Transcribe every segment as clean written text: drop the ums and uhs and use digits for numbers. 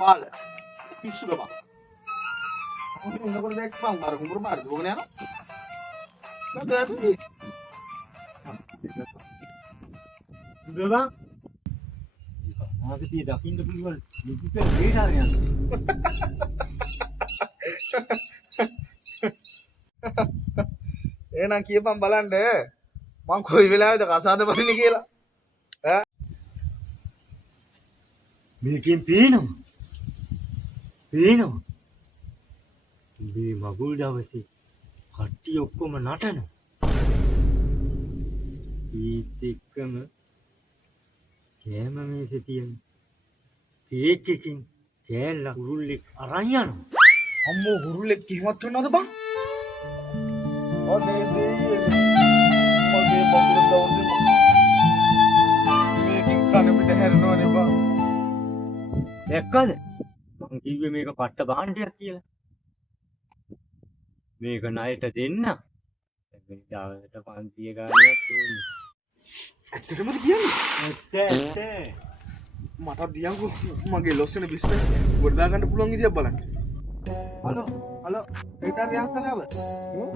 පාල. පිස්සුද බං. මම එනකොට දැක්ක බං අර කුඹුර මාර දුවගෙන යනවා. නැගදී. දුවා මාගේ දකින්න පුළුවන් නිකුත් වේදාරයක්. එහෙනම් කියපන් බලන්න මං කොයි වෙලාවෙද කසාද බඳින්නේ කියලා. ඈ මේකෙන් පේනවා. මේ මගුල් දවසේ කට්ටිය ඔක්කොම නටනවා. ඒත් එක්කම කෑම මේසේ තියෙන කේක් එකකින් කෑල්ල උරුල්ලෙක් අරන් යනවා. අම්මෝ හුරුල්ලෙක් කිහිමත් වෙනවද බං? අනේ දෙයියනේ. මගේ මගුල් දවසේ මේකෙන් කන පිට හැරෙනවනේ බං. දැක්කද? මං කිව්වේ මේක පට්ට භාණ්ඩයක් කියලා. මේක ණයට දෙන්න. මේ දවසට 500 ගානක් ඕනේ. ඇත්තටමද කියන්නේ? ඇත්ත. මට දියන්කෝ මගේ ලොස්සන බිස්නස් ගොඩදා ගන්න පුළුවන් විදියක් බලන්න. හලෝ ඒකට යන්තරව මම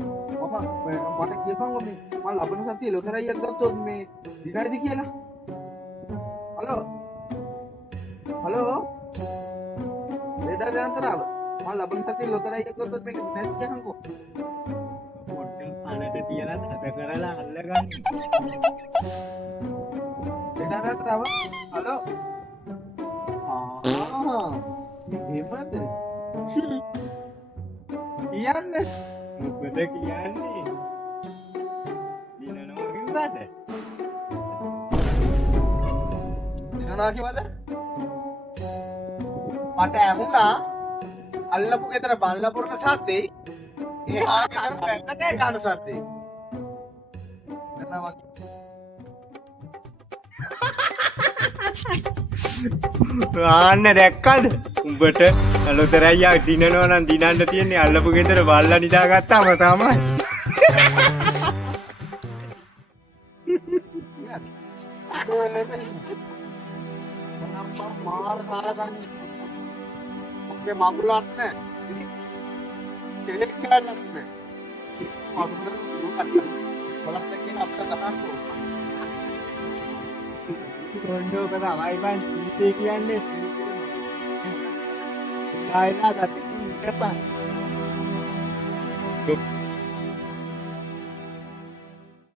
මට කියපන් මම ලබන සතියේ ලොතරැයියක් ගත්තොත් මේ දිනයිද කියලා. හලෝ ඒකට යන්තරව මම ලබන සතියේ ලොතරැයියක් ගත්තොත් මේක දිනයිද කියහන්කෝ. පොඩ්ඩක් අනට තියලා තද කරලා අල්ලගන්න. ඒකට යන්තරව හලෝ එහෙමද? කියන්නේ මොකද කියන්නේ? දිනනවා කිව්වද? දිනනවා කිව්වද? මට ඇහුණා අල්ලපු ගෙදර බල්ලපුරන සද්දේ එහා ගෙදර වැද්දට යන සද්දේ. දිනනවා ආන්න දැක්කද? උඹට ලොතරැයියක් දිනනවා නම් දිනන්න තියෙන්නේ අල්ලපු ගෙදර බල්ලා නිදාගත්තාම තමයි. මාර කාරගන්නේ. මගේ මගුලක් නෑ. කෙලෙක් කියන්නත් නෑ. මගුලට දුකට. බලත් එක්කන අපිට කතා කරමු. කොණ්ඩෝක තමයි බං ජීවිතේ කියන්නේ. ආයෙත් අද ඉන්න බං.